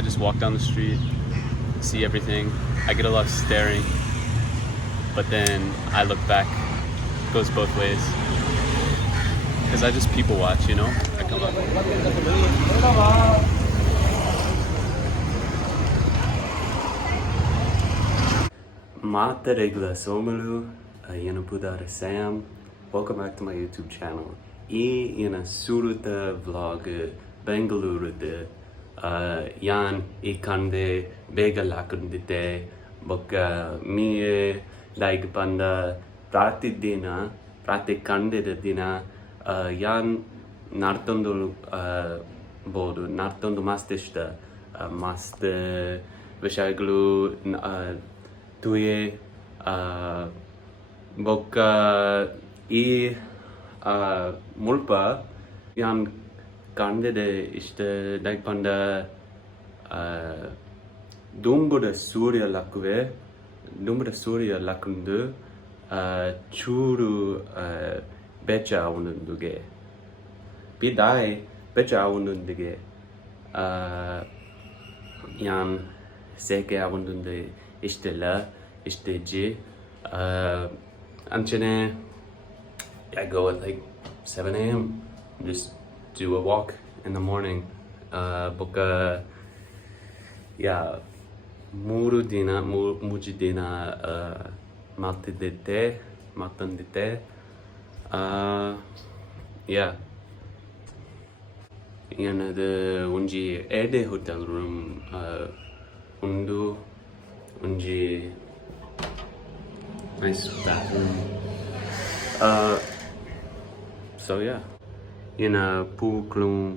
I just walk down the street, see everything. I get a lot of staring, but then I look back. It goes both ways. Because I just people watch, you know? I come up. Mata regular Somulu, Yanapudara Sam. Welcome back to my YouTube channel. Ina Suruta vlog Bengaluru Yan Ikande Begalakundite Boka Mie Daig Panda Pratidina Pratikande Dina Yan Nartondu Bodu Nartondu Mastishta Mast Vishaglu Tuye Boka I Mulpa Yan Kande de işte Daipanda Dumbuda Surya Lakwe Dumbuda Surya Lakundu Churu Becha Ununduge Bidai Becha Ununduge Yan Seke Ununde Ishtela Ishteji Anchene I go at like 7 a.m. Just do a walk in the morning. Boka yeah Murudina Mujidina Matidete Matandite yeah. In the Unji Ede hotel room Undu Unji nice bathroom. So yeah. In a Puklum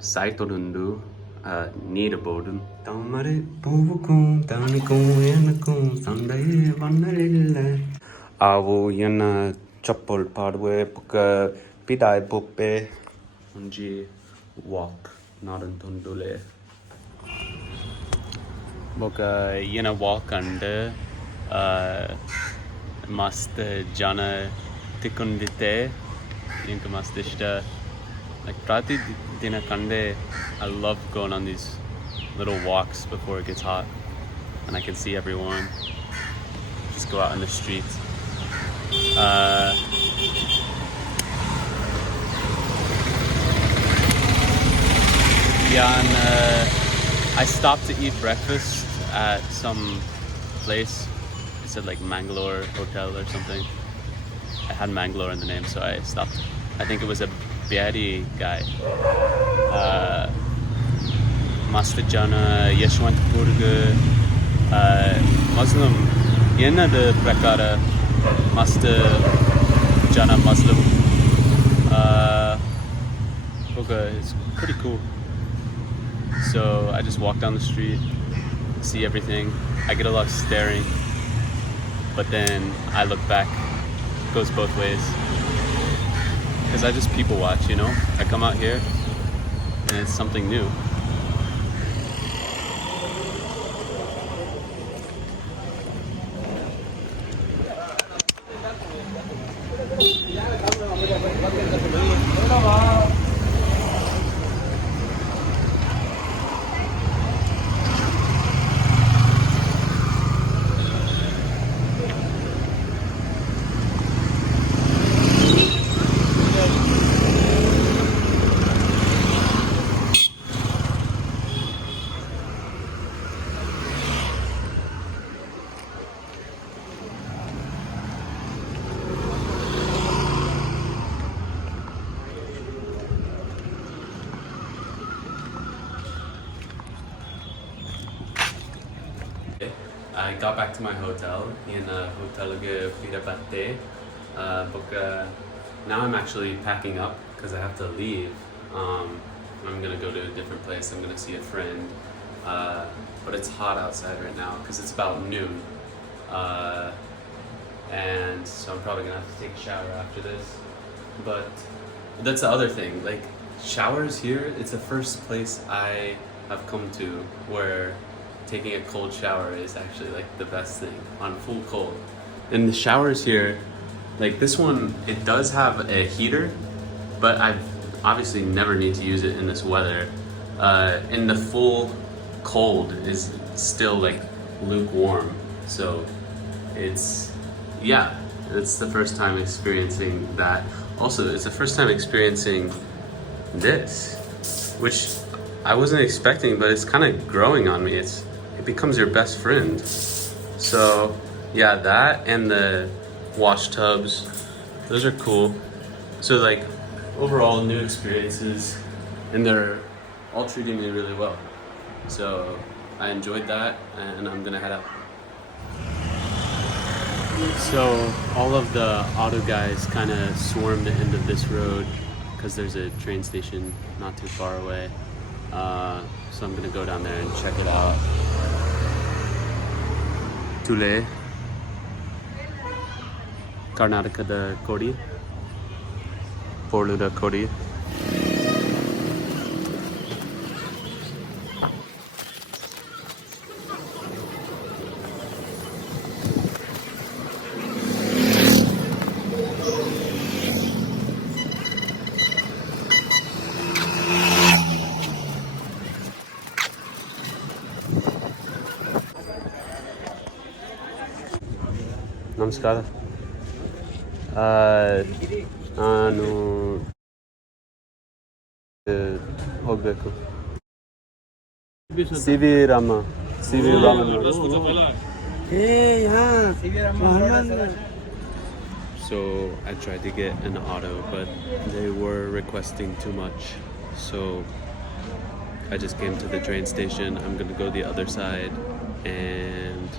Saitorundu Needabodum. Tamare Pukum Tanikum Yanakum Sunday Vanilla. Avu Yana Chapel Padwe Puka Pidai Pupe Unji walk not in Tundule. Boka Yana walk under Must Jana Tikundite. Like Prati Dina Kande, I love going on these little walks before it gets hot and I can see everyone. Just go out in the streets. Yeah, and I stopped to eat breakfast at some place. It said like Mangalore Hotel or something. I had Mangalore in the name, so I stopped. I think it was a Biari guy. Mastajana Yeshwantpurga Muslim Yena de Prakara Mastajana Muslim. Okay, it's pretty cool. So I just walk down the street, see everything. I get a lot of staring, but then I look back. It goes both ways. Because I just people watch, you know? I come out here and it's something new. I got back to my hotel in Hotel Pirabate. Now I'm actually packing up because I have to leave. I'm gonna go to a different place. I'm gonna see a friend. But it's hot outside right now because it's about noon. And so I'm probably gonna have to take a shower after this. But that's the other thing. Like showers here, it's the first place I have come to where taking a cold shower is actually like the best thing on full cold. And the showers here, like this one, it does have a heater, but I've obviously never need to use it in this weather. In the full cold is still like lukewarm. So it's, yeah, it's the first time experiencing that. Also, it's the first time experiencing this, which I wasn't expecting, but it's kind of growing on me. It becomes your best friend. So yeah, that and the wash tubs, those are cool. So like overall new experiences, and they're all treating me really well. So I enjoyed that, and I'm gonna head out. So all of the auto guys kind of swarm the end of this road because there's a train station not too far away. So I'm gonna go down there and check it out. Tulu, Karnataka Kodi, Porluda Kodi. ನಮಸ್ಕಾರ ನಾನು ಹೋಗಬೇಕು C V Raman. So I tried to get an auto, but they were requesting too much. So I just came to the train station. I'm gonna go the other side and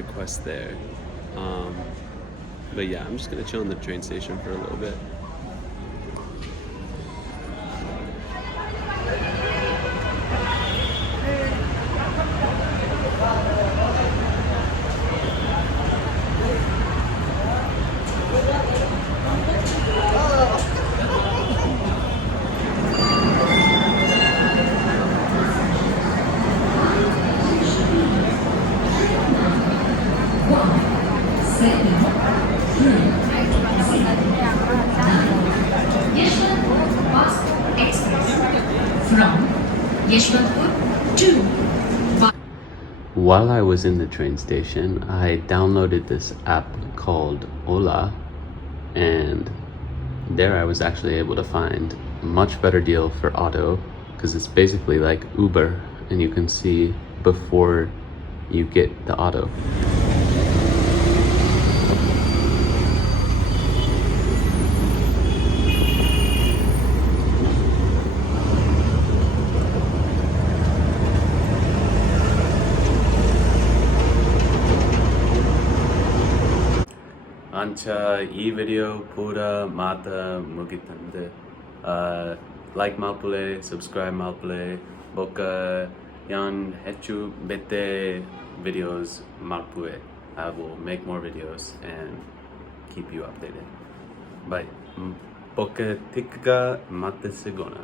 request there. But yeah, I'm just gonna chill in the train station for a little bit. While I was in the train station, I downloaded this app called Ola, and there I was actually able to find a much better deal for auto, because it's basically like Uber, and you can see before you get the auto. ಅಂಚ ಈ video ಪೂರ ಮಾತ ಮುಗಿತಂದೆ. Like ಮಾಲ್ಪಲೆ, subscribe ಮಾಲ್ಪಲೆ, ಬೊಕ್ಕ ಯಾನ್ ಹೆಚ್ಚು ಬೆತ್ತೆ videos malpue. I will make more videos and keep you updated. Bye. Bokka tikka mate sigona.